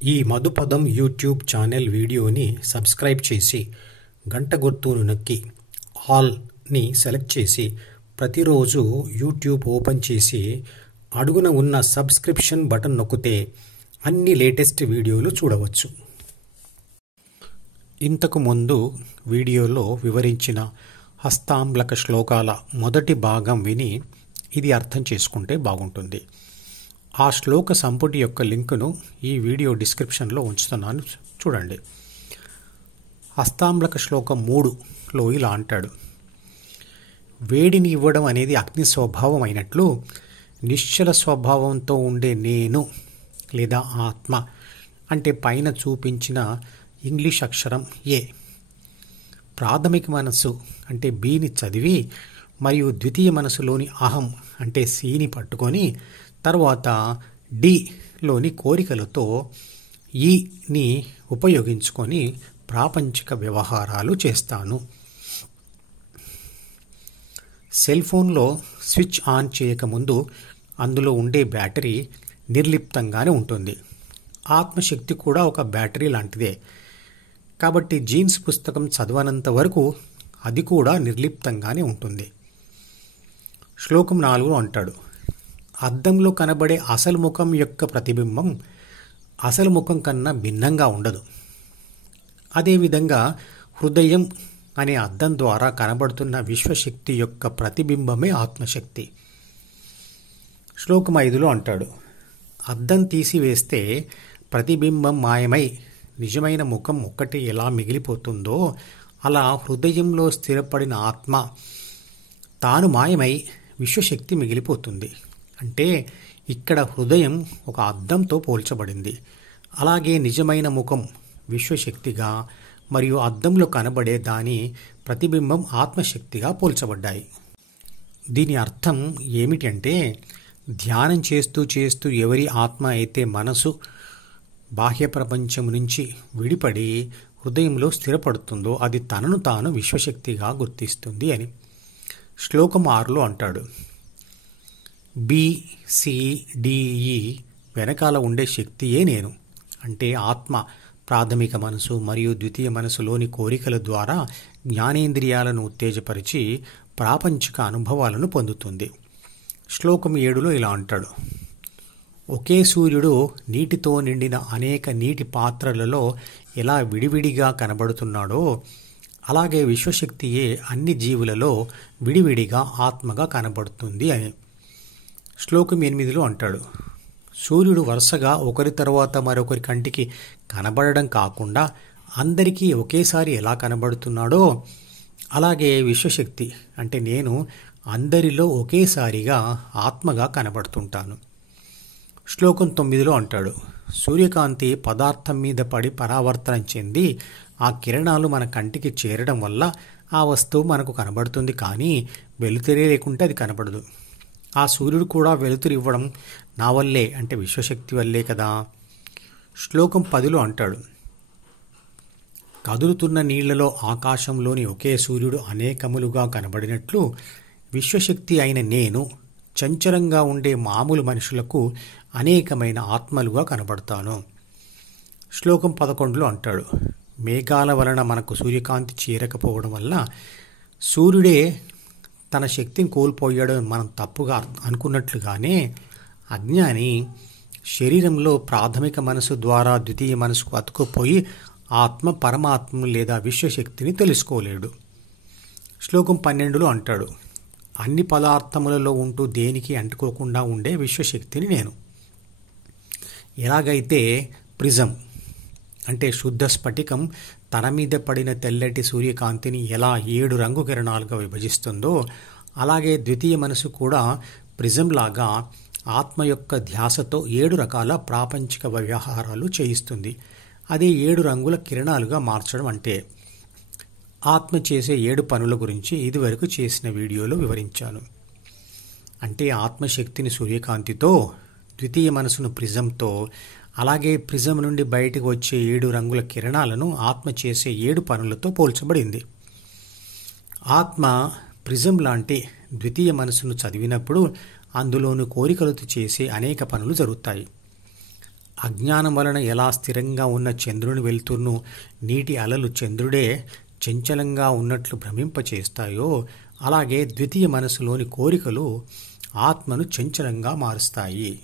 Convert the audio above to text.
ఈ మధుపదం YouTube channel వీడియోని subscribe చేసి గంట గుర్తును నొక్కి ఆల్ని సెలెక్ట్ చేసి ప్రతిరోజు యూట్యూబ్ ఓపెన్ చేసి అడుగున ఉన్న సబ్స్క్రిప్షన్ బటన్ నొక్కితే అన్ని లేటెస్ట్ వీడియోలు చూడవచ్చు. ఇంతకు ముందు వీడియోలో వివరించిన హస్తాంలక శ్లోకాల మొదటి భాగం విని ఇది అర్థం చేసుకుంటే బాగుంటుంది. ఆ శ్లోక సంపుటి యొక్క లింకును ఈ వీడియో డిస్క్రిప్షన్లో ఉంచుతున్నాను, చూడండి. హస్తాంలక శ్లోకం 3లో ఇలా అంటాడు: వేడిని ఇవ్వడం అనేది అగ్ని స్వభావం అయినట్లు నిశ్చల స్వభావంతో ఉండే నేను లేదా ఆత్మ అంటే పైన చూపించిన ఇంగ్లీష్ అక్షరం ఏ, ప్రాథమిక మనసు అంటే బిని చదివి మరియు ద్వితీయ మనసులోని అహం అంటే సిని పట్టుకొని తర్వాత డిలోని కోరికలతో ఈని ఉపయోగించుకొని ప్రాపంచిక వ్యవహారాలు చేస్తాను. సెల్ ఫోన్లో స్విచ్ ఆన్ చేయకముందు అందులో ఉండే బ్యాటరీ నిర్లిప్తంగానే ఉంటుంది. ఆత్మశక్తి కూడా ఒక బ్యాటరీ లాంటిదే. కాబట్టి జీన్స్ పుస్తకం చదవనంత వరకు అది కూడా నిర్లిప్తంగానే ఉంటుంది. శ్లోకం 4 అంటాడు: అద్దంలో కనబడే అసలు ముఖం యొక్క ప్రతిబింబం అసలు ముఖం కన్నా భిన్నంగా ఉండదు. అదేవిధంగా హృదయం అనే అద్దం ద్వారా కనబడుతున్న విశ్వశక్తి యొక్క ప్రతిబింబమే ఆత్మశక్తి. శ్లోకం 5లో అంటాడు: అద్దం తీసివేస్తే ప్రతిబింబం మాయమై నిజమైన ముఖం ఒక్కటి ఎలా మిగిలిపోతుందో అలా హృదయంలో స్థిరపడిన ఆత్మ తాను మాయమై విశ్వశక్తి మిగిలిపోతుంది. అంటే ఇక్కడ హృదయం ఒక అద్దంతో పోల్చబడింది. అలాగే నిజమైన ముఖం విశ్వశక్తిగా మరియు అద్దంలో కనబడే దాని ప్రతిబింబం ఆత్మశక్తిగా పోల్చబడ్డాయి. దీని అర్థం ఏమిటంటే, ధ్యానం చేస్తూ చేస్తూ ఎవరి ఆత్మ అయితే మనసు బాహ్య ప్రపంచం నుంచి విడిపడి హృదయంలో స్థిరపడుతుందో అది తనను తాను విశ్వశక్తిగా గుర్తిస్తుంది అని. శ్లోకం 6లో అంటాడు: BCDE వెనకాల ఉండే శక్తియే నేను. అంటే ఆత్మ ప్రాథమిక మనసు మరియు ద్వితీయ మనసులోని కోరికల ద్వారా జ్ఞానేంద్రియాలను ఉత్తేజపరిచి ప్రాపంచిక అనుభవాలను పొందుతుంది. శ్లోకం 7లో ఇలా అంటాడు: ఒకే సూర్యుడు నీటితో నిండిన అనేక నీటి పాత్రలలో ఎలా విడివిడిగా కనబడుతున్నాడో అలాగే విశ్వశక్తియే అన్ని జీవులలో విడివిడిగా ఆత్మగా కనబడుతుంది అని. శ్లోకం 8లో అంటాడు: సూర్యుడు వరుసగా ఒకరి తర్వాత మరొకరి కంటికి కనబడడం కాకుండా అందరికీ ఒకేసారి ఎలా కనబడుతున్నాడో అలాగే విశ్వశక్తి అంటే నేను అందరిలో ఒకేసారిగా ఆత్మగా కనబడుతుంటాను. శ్లోకం 9లో అంటాడు: సూర్యకాంతి పదార్థం మీద పడి పరావర్తనం చెంది ఆ కిరణాలు మన కంటికి చేరడం వల్ల ఆ వస్తువు మనకు కనబడుతుంది, కానీ వెలుతురే లేకుంటే అది కనబడదు. ఆ సూర్యుడు కూడా వెలుతురు ఇవ్వడం నా వల్లే అంటే విశ్వశక్తి వల్లే కదా. శ్లోకం 10లో అంటాడు: కదులుతున్న నీళ్లలో ఆకాశంలోని ఒకే సూర్యుడు అనేకములుగా కనబడినట్లు విశ్వశక్తి అయిన నేను చంచలంగా ఉండే మామూలు మనుషులకు అనేకమైన ఆత్మలుగా కనబడతాను. శ్లోకం 11లో అంటాడు: మేఘాల వలన మనకు సూర్యకాంతి చేరకపోవడం వల్ల సూర్యుడే తన శక్తిని కోల్పోయాడని మనం తప్పుగా అనుకున్నట్లుగానే అజ్ఞాని శరీరంలో ప్రాథమిక మనసు ద్వారా ద్వితీయ మనసుకు అతుకుపోయి ఆత్మ పరమాత్మ లేదా విశ్వశక్తిని తెలుసుకోలేడు. శ్లోకం 12లో అంటాడు: అన్ని పదార్థములలో ఉంటూ దేనికి అంటుకోకుండా ఉండే విశ్వశక్తిని నేను. ఎలాగైతే ప్రిజం అంటే శుద్ధ స్ఫటికం తన మీద పడిన తెల్లటి సూర్యకాంతిని ఎలా 7 రంగు కిరణాలుగా విభజిస్తుందో అలాగే ద్వితీయ మనసు కూడా ప్రిజం లాగా ఆత్మ యొక్క ధ్యాసతో 7 రకాల ప్రాపంచిక వ్యవహారాలు చేయిస్తుంది. అదే 7 రంగుల కిరణాలుగా మార్చడం అంటే. ఆత్మ చేసే 7 పనుల గురించి ఇదివరకు చేసిన వీడియోలో వివరించాను. అంటే ఆత్మశక్తిని సూర్యకాంతితో, ద్వితీయ మనసును ప్రిజంతో, అలాగే ప్రిజం నుండి బయటకు వచ్చే 7 రంగుల కిరణాలను ఆత్మ చేసే 7 పనులతో పోల్చబడింది. ఆత్మ ప్రిజం లాంటి ద్వితీయ మనసును చదివినప్పుడు అందులోని కోరికలతో చేసే అనేక పనులు జరుగుతాయి. అజ్ఞానం వలన ఎలా స్థిరంగా ఉన్న చంద్రుని వెలుతురును నీటి అలలు చంద్రుడే చంచలంగా ఉన్నట్లు భ్రమింపచేస్తాయో, అలాగే ద్వితీయ మనసులోని కోరికలు ఆత్మను చంచలంగా మారుస్తాయి.